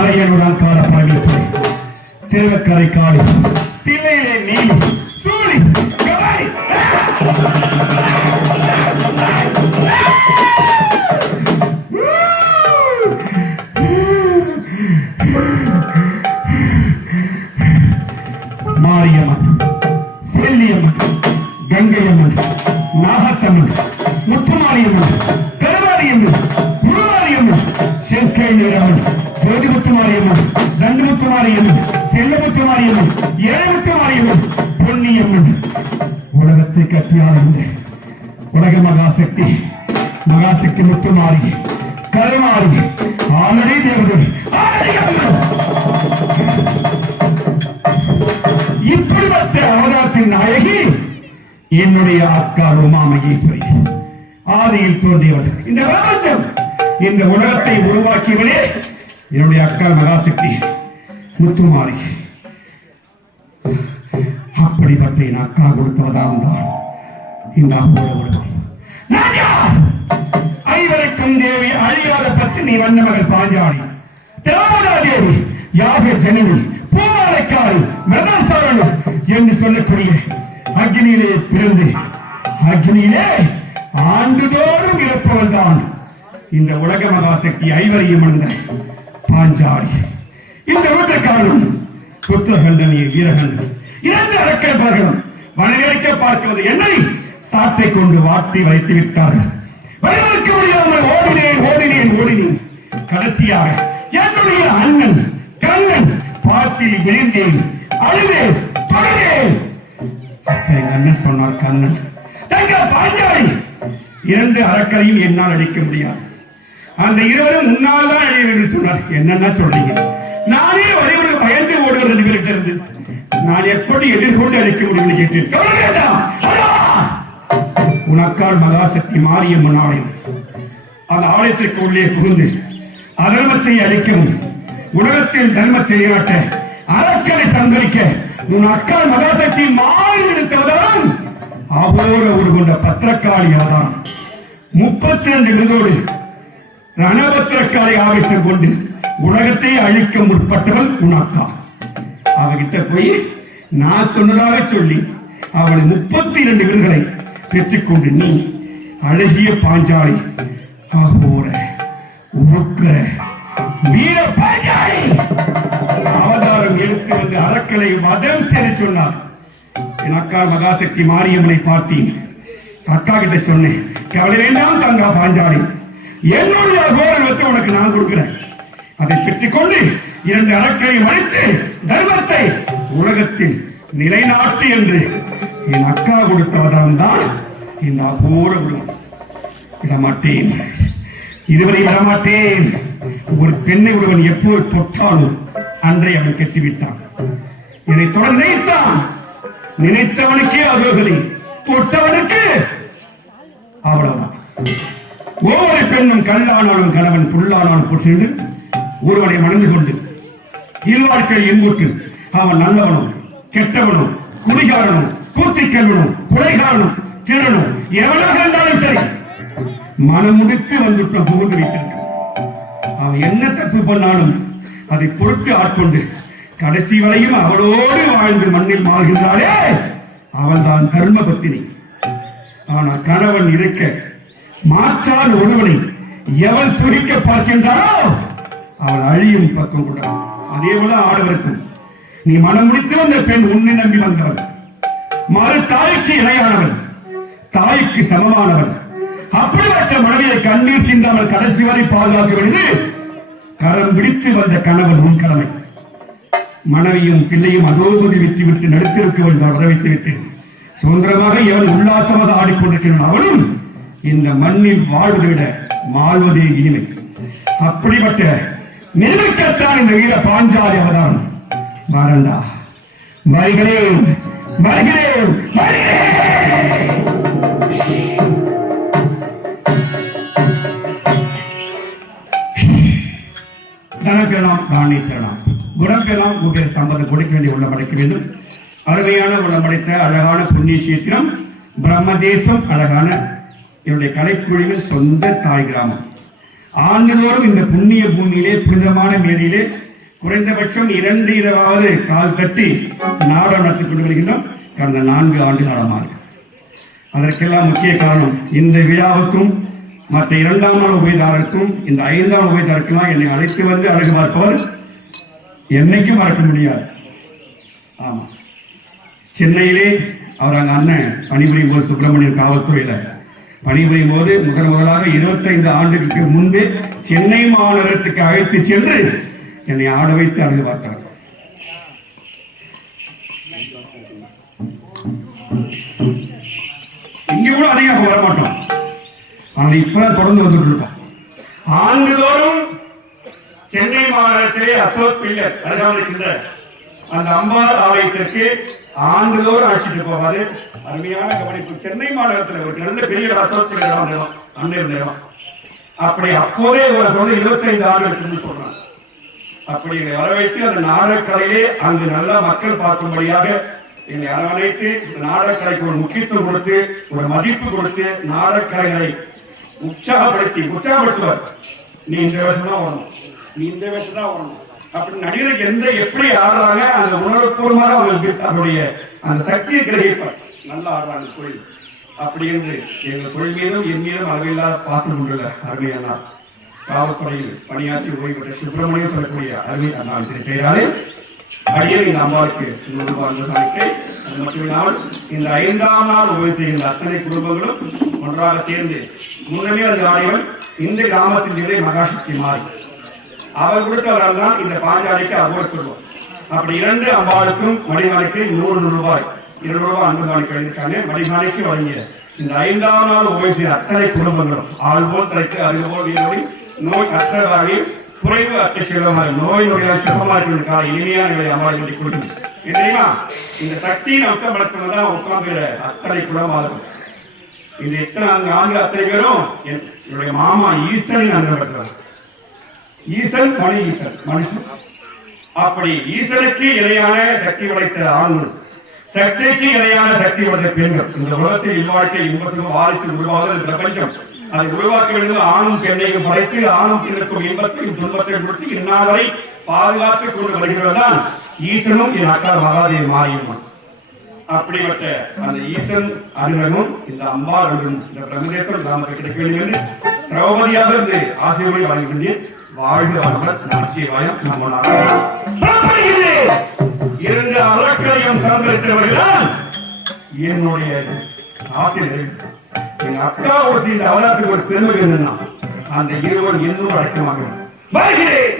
மலையனுடன் கால பரமேஸ்வரி திருவக்கரை காளி தில்லையிலே நீலி சூழி கலை மாரியம்மன் செல்லியம்மன் கங்கையம்மன் நாகத்தம்மன் முத்துமாரியம்மன் கருமாரியம்மன் குருமாரியம்மன் செங்கை நீரம்மன் ஜோதிமுத்துமாரியம்மன் நந்துமுத்துமாரியம்மன் செல்லமுத்துமாரியம்மன் ஏழுமுத்துமாரியம்மன் பொன்னியம்மன் உலகத்தை கட்டியாளந்த உலக மகாசக்தி மகாசக்தி முத்துமாரி கருமாரி ஆனடி தேவதை ஆனடி அம்மன் இப்படிப்பட்ட அவதாரத்தின் நாயகி என்னுடைய அக்கா உமா மகேஸ்வரி ஆதியில் தோன்றியவள் இந்த பிரபஞ்சம் இந்த உலகத்தை உருவாக்கியவளே என்னுடைய அக்கா மகாசக்தி முத்துமாரி அப்படிப்பட்ட என் அக்கா கொடுத்தவதான் தான் இந்த உலகம் ஐவருக்கும் தேவி அழியாத பத்தினி வண்ணமகள் பாஞ்சாலி திராவிடா தேவி யாக ஜனனி பூமாலைக்காரி மெதாசாரணி என்று சொல்லக்கூடிய அக்னியிலே பிறந்து அக்னியிலே ஆண்டுதோறும் இருப்பவள் தான் இந்த உலக மகாசக்தி ஐவரையும் அணிந்த பாஞ்சாலி. இந்த ஊட்டக்காரனும் புத்திரகண்டனிய வீரகண்டன் இரண்டு அரக்கர்களும் வனவேற்க பார்க்கிறது என்னை சாட்டை கொண்டு வாட்டி வைத்து விட்டார்கள். வரவேற்க முடியாமல் ஓடினேன் ஓடினேன் ஓடினேன். கடைசியாக என்னுடைய அண்ணன் கண்ணன் பாட்டில் விழுந்தேன், அழுதேன், தொழுதேன். அண்ணன் சொன்னார் கண்ணன் தங்க பாஞ்சாலி இரண்டு அரக்கரையும் என்னால் அடிக்க முடியாது, அந்த இருவரும் முன்னால் தான் அழிய வேண்டும் சொன்னார். என்னன்னா சொல்றீங்க, நானே வரைவரை பயந்து ஓடுவது ரெண்டு பேருக்கு இருந்து நான் எப்படி எதிர்கொண்டு அழிக்க முடியும் கேட்டேன். உனக்கால் மகாசக்தி மாரியம்மன் ஆலயம், அந்த ஆலயத்திற்கு உள்ளே புகுந்து அதர்மத்தை அழிக்கவும் உலகத்தில் தர்மத்தை நாட்ட அரக்கனை சங்கரிக்க உன் அக்கால் மகாசக்தி மாறி எடுத்தவதான் அவோர உருகொண்ட பத்திரக்காளியாதான் 32 விருதோடு ரணபத்திரக்காளி ஆவேசம் கொண்டு உலகத்தை அழிக்க முற்பட்டவள் உன் அக்கா. அவகிட்ட போய் நான் சொன்னதாக சொல்லி அவளை 32 விருதுகளை பெற்றுக்கொண்டு நீ அழகிய பாஞ்சாலி அகோர உருக்க வீர பாஞ்சாலி அவதாரம் எடுத்து வந்து அரக்கலை வதம் செய்து சொன்னார். என் அக்கா மகாசக்தி மாரியம்மனை பார்த்தேன், அக்கா கிட்ட சொன்னேன், கவலை வேண்டாம் தங்கா பாஞ்சாலி, என்னுடைய அகோரன் வச்சு உனக்கு நான் கொடுக்கிறேன், அதை பெற்றுக்கொண்டு 2 அரக்கரை மறைத்து தர்மத்தை உலகத்தில் நிலைநாட்டு என்று என் அக்கா கொடுத்தவதான் தான் இந்த அகோர உருவம். விடமாட்டேன், இதுவரை விடமாட்டேன். ஒரு பெண்ணை ஒருவன் எப்போது தொட்டாலும் அன்றை அவன் கெட்டுவிட்டான். இதை தொடர்ந்து நினைத்தான், நினைத்தவனுக்கே அதோகதி, தொட்டவனுக்கு அவ்வளவுதான். ஒவ்வொரு பெண்ணும் கல்லானாலும் கணவன் புல்லானாலும் போட்டு ஒருவனை மணந்து கொண்டு இல்வாழ்க்கை இன்புற்று அவன் நல்லவனும் கெட்டவனும் குடிகாரனும் கூத்திக்கல்வனும் கொலைகாரனும் திருடனும் எவனாக இருந்தாலும் சரி மனம் முடித்து வந்துட்ட புகுந்து வைத்திருக்க அவன் என்ன தப்பு பண்ணாலும் அதை பொறுத்து ஆட்கொண்டு கடைசி வரையும் அவளோடு வாழ்ந்து மண்ணில் மாறுகின்றாளே அவள் தான் தர்ம பத்தினி. ஆனால் கணவன் இருக்க மாற்றால் ஒருவனை எவள் சுகிக்க பார்க்கின்றாரோ அவள் அழியும் பக்கம் கூட. அதே போல ஆடவருக்கும் நீ மனம் முடித்து வந்த பெண் உன்னை நம்பி வந்தவள், மறு தாய்க்கு இணையானவள், தாய்க்கு சமமானவள். அப்படிப்பட்ட மனைவியை கண்ணீர் சிந்தாமல் கடைசி வரை பாதுகாக்க வேண்டியது கரம் பிடித்து வந்த கணவன் உன் கடமை. மனைவியும் பிள்ளையும் அதோபதி விட்டு நடுத்திருக்க வர வைத்து விட்டு சுதந்திரமாக எவன் உல்லாசமாக ஆடிக்கொண்டிருக்கிறான் அவனும் இந்த மண்ணில் வாழ்வதை வாழ்வதே இனிமை. அப்படிப்பட்ட நிலைக்கத்தான் இந்த வீர பாஞ்சாலி அவதாரம். வாரண்டா வருகிறேன் வருகிறேன் வருகிறேன். தனம் பெறலாம், ராணி பெறலாம், குணம் பெறலாம், குபேர சம்பந்தம் கொடுக்க வேண்டிய உள்ளம் அடைக்க வேண்டும். அருமையான உள்ளம் அடைத்த அழகான புண்ணிய கஷேத்திரம் பிரம்மதேசம். அழகான என்னுடைய கலைக்குழுவின் சொந்த தாய் கிராமம். ஆண்டுதோறும் இந்த புண்ணிய பூமியிலே புனிதமான மேடையிலே குறைந்தபட்சம் 2 இரவாவது கால் தட்டி நாடகம் நடத்தி கொண்டு வருகின்றோம். கடந்த 4 ஆண்டு காலமாக. அதற்கெல்லாம் முக்கிய காரணம் இந்த விழாவுக்கும் மற்ற 2ஆம் நாள் உபயதாரருக்கும் இந்த 5ஆம் உபயதாரருக்கெல்லாம் என்னை அழைத்து வந்து அழகு பார்ப்பவர் என்னைக்கும் மறக்க முடியாது. ஆமா, சென்னையிலே அவர் அங்க அண்ணன் பணிபுரியும் போது சுப்பிரமணியம் காவல்துறையில பணிபுரியும் போது முதலாக 25 ஆண்டுகளுக்கு முன்பே சென்னை மாநகரத்துக்கு அழைத்து சென்று என்னை ஆட வைத்து அழகு பார்த்தார். இங்க கூட அதிகம் வரமாட்டோம், ஆனால் இப்ப தொடர்ந்து வந்துட்டு இருக்கோம். ஆண்டுதோறும் சென்னை மாநகரத்திலே அசோக் பில்லர் அருகாமல் இருக்கின்ற அந்த அம்பாள் ஆலயத்திற்கு ஆண்டுதோறும் அழைச்சிட்டு போவாரு. அருமையான கவனிப்பு. சென்னை மாநகரத்தில் ஒரு நல்ல பெரிய அசோக் பில்லர் அண்ணன் இருந்த இடம். அப்படி அப்போதே ஒரு 25 ஆண்டுகளுக்கு சொல்றாங்க. அப்படி என்னை வரவைத்து அந்த நாடகக்கலையிலே அங்கு நல்ல மக்கள் பார்க்கும்படியாக என்னை அரவணைத்து நாடகக்கலைக்கு ஒரு முக்கியத்துவம் கொடுத்து ஒரு மதிப்பு கொடுத்து நாடகக்கலைகளை உற்சாகப்படுத்துவார். நீ இந்த வேஷம் தான் வரணும், நீ இந்த வேஷம் தான் வரணும் அப்படி நடிகருக்கு எப்படி ஆடுறாங்க அந்த உணர்வுபூர்வமாக அவங்களுக்கு அவருடைய அந்த சக்தியை கிரகிப்பார். நல்லா ஆடுறாங்க தொழில் அப்படி என்று எங்கள் தொழில் மீதும் என் மீதும் அளவில்லாத பாசம் கொண்டுள்ள அருமையான காவல்துறையில் பணியாற்றி ஓய்வு பெற்ற சுப்பிரமணியம் சொல்லக்கூடிய அருமை அண்ணா பெயராலே அடியே இந்த அம்மாவுக்கு 100 ரூபாய் காணிக்கை. அது மட்டுமில்லாமல் இந்த 5ஆம் நாள் உதவி செய்கின்ற அத்தனை குடும்பங்களும் ஒன்றாக சேர்ந்து முன்னமே அது ஆடியவன் இந்த கிராமத்தின் நிலை மகாசக்தி மாறி அவர் கொடுத்தவர்கள் தான் இந்த பாஞ்சாலிக்கு அபோர் சொல்வோம். அப்படி 2 அம்பாளுக்கும் மடிமாலைக்கு 100 ரூபாய் 2 ரூபாய் அன்புமானி கழிந்திருக்காங்க. மடிமாலைக்கு வழங்கிய இந்த 5ஆம் நாள் உபயோக செய்த அத்தனை குடும்பங்களும் ஆள் போல் தலைத்து அறிவு போல் வீரவழி நோய் அற்றவாழில் குறைவு அற்ற செல்வமாக நோய் நோயால் சுகமாக இனிமையான நிலை அம்பாளை கொடுக்கும். தெரியுமா, இந்த சக்தியின் அம்சம் வளர்த்துதான் உட்கார்ந்து அத்தனை குடும்பமாகும். இந்த எத்தனை ஆண்கள் அத்தனை பேரும் என்னுடைய மாமா ஈஸ்வரின் அன்பு ஈசன் மணி ஈசன் மனுஷன். அப்படி ஈசனுக்கு இணையான சக்தி படைத்த ஆண்கள், சக்திக்கு இணையான சக்தி படைத்த பெண்கள். இந்த உலகத்தில் இல்வாழ்க்கை இன்பசுகம் வாரிசு உருவாகுவது பிரபஞ்சம். அதை உருவாக்க வேண்டும். ஆணும் பெண்ணையும் படைத்து ஆணும் பெண்ணுக்கும் இன்பத்தையும் துன்பத்தையும் கொடுத்து இந்நாள் வரை பாதுகாத்து கொண்டு வருகிறதான் ஈசனும் என் அக்கா மகாதேவி மாரியம்மன். அப்படிப்பட்ட அந்த ஈசன் அனுகனும் இந்த அம்பாள் அனுகனும் இந்த பிரம்மதேஸ்வரன் கிராமத்தை கிடைக்க வேண்டும் என்று திரௌபதியாக இருந்து ஆசையோடு வழங்குகின்றேன். வாழ்க வளமுடன். நமச்சிவாயம். நம்ம 2 அறக்கரையும் சார்ந்திருக்கிறவர்கள் என்னுடைய ஆசிரியர் எங்க அக்கா ஒருத்தி இந்த அவதாரத்துக்கு ஒரு பெருமை என்னன்னா அந்த இருவரும் இன்னும் அடக்கமாக வருகிறேன்.